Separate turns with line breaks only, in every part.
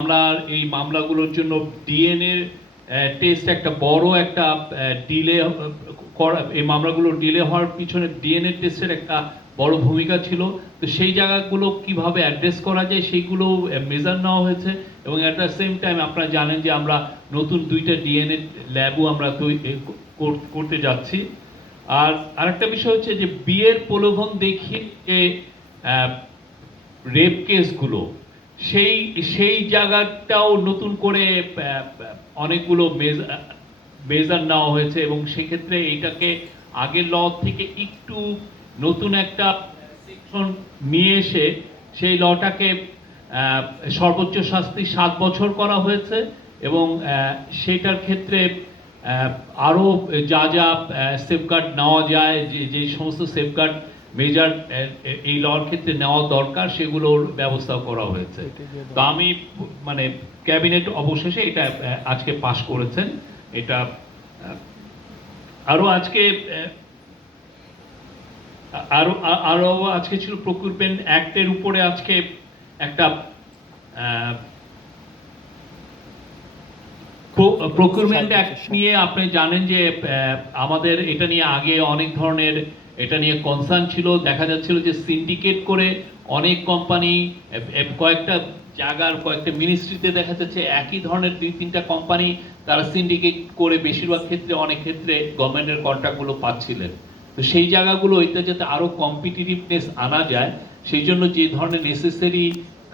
মামলার, এই মামলাগুলোর জন্য ডিএনএ টেস্ট একটা বড় একটা ডিলে এই মামলাগুলো ডিলে হওয়ার পিছনে ডিএনএ টেস্টের একটা বড় ভূমিকা ছিল। তো সেই জায়গাগুলো কীভাবে অ্যাড্রেস করা যায় সেইগুলো মেজার নেওয়া হয়েছে এবং অ্যাট দ্য সেম টাইম আপনারা জানেন যে আমরা নতুন দুইটা ডিএনএ ল্যাবও আমরা করতে যাচ্ছি। আর আরেকটা বিষয় হচ্ছে যে বিয়ের প্রলোভন দেখিয়ে যে রেপ কেসগুলো সেই সেই জায়গাটাও নতুন করে অনেকগুলো মেজার নেওয়া হয়েছে এবং সেক্ষেত্রে এইটাকে আগের ল থেকে একটু নতুন একটা সেকশন নিয়ে এসে সেই লটাকে সর্বোচ্চ শাস্তি সাত বছর করা হয়েছে এবং সেটার ক্ষেত্রে আহ, আরও যা যা সেফগার্ড নেওয়া যায় যে যে সমস্ত সেফগার্ড মেজার এই লর ক্ষেত্রে নেওয়া দরকার সেগুলোর ব্যবস্থা করা হয়েছে। তো আমি মানে ক্যাবিনেট অবশেষে এটা আজকে পাশ করেছেন। এটা আহ, আরও আজকে আহ, আরও আরও আজকে ছিল প্রকুরমেন্ট অ্যাক্টের উপরে আজকে একটা আহ, প্রকুরমেন্ট অ্যাক্ট নিয়ে আপনি জানেন যে আমাদের এটা নিয়ে আগে অনেক ধরনের এটা নিয়ে কনসার্ন ছিল, দেখা যাচ্ছিল যে সিন্ডিকেট করে অনেক কোম্পানি কয়েকটা জায়গার, কয়েকটা মিনিস্ট্রিতে দেখা যাচ্ছে একই ধরনের দুই, তিনটা কোম্পানি তারা সিন্ডিকেট করে বেশিরভাগ ক্ষেত্রে, অনেক ক্ষেত্রে গভর্নমেন্টের কন্ট্রাক্টগুলো পাচ্ছিলেন। তো সেই জায়গাগুলো এটা যাতে আরও কম্পিটিটিভনেস আনা যায়, সেই জন্য যে ধরনের নেসেসারি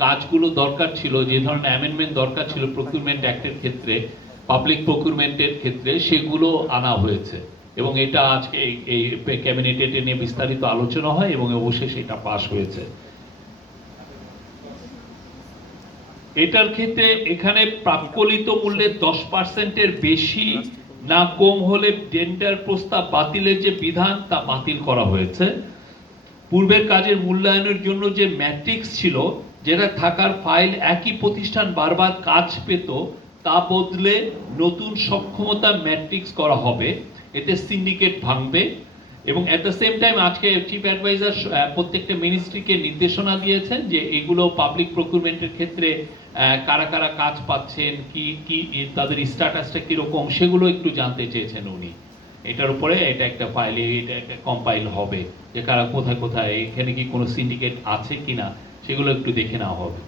কাজগুলো দরকার ছিল, যে ধরনের অ্যামেন্ডমেন্ট দরকার ছিল প্রকিউরমেন্ট অ্যাক্টের ক্ষেত্রে পাবলিক প্রকিউরমেন্টের ক্ষেত্রে, সেগুলো আনা হয়েছে। এবং এটা আজকে এই- ক্যাবিনেটে নিয়ে বিস্তারিত আলোচনা হয় এবং অবশেষে এটা পাশ হয়েছে। এটার ক্ষেত্রে এখানে প্রাক্কলিত মূল্যের দশ পার্সেন্টের বেশি না কম হলে টেন্ডার প্রস্তাব বাতিলের যে বিধান, তা বাতিল করা হয়েছে। পূর্বের কাজের মূল্যায়নের জন্য যে ম্যাট্রিক্স ছিল, যেটা থাকার ফাইল একই প্রতিষ্ঠান বারবার কাজ পেত তা বদলে নতুন সক্ষমতা ম্যাট্রিক্স করা হবে। এতে সিন্ডিকেট ভাঙবে এবং এট দ্য সেম টাইম আজকে চিফ অ্যাডভাইজার প্রত্যেকটা মিনিস্ট্রিকে নির্দেশনা দিয়েছেন যে এগুলো পাবলিক প্রকিউরমেন্টের ক্ষেত্রে কারা কারা কাজ পাচ্ছেন, কি কি তাদের স্ট্যাটাসটা কীরকম, সেগুলো একটু জানতে চেয়েছেন উনি। এটার উপরে এটা একটা ফাইল এটা একটা কম্পাইল হবে যে কারা কোথায় কোথায়, এখানে কি কোনো সিন্ডিকেট আছে কিনা, সেগুলো একটু দেখে নেওয়া হবে।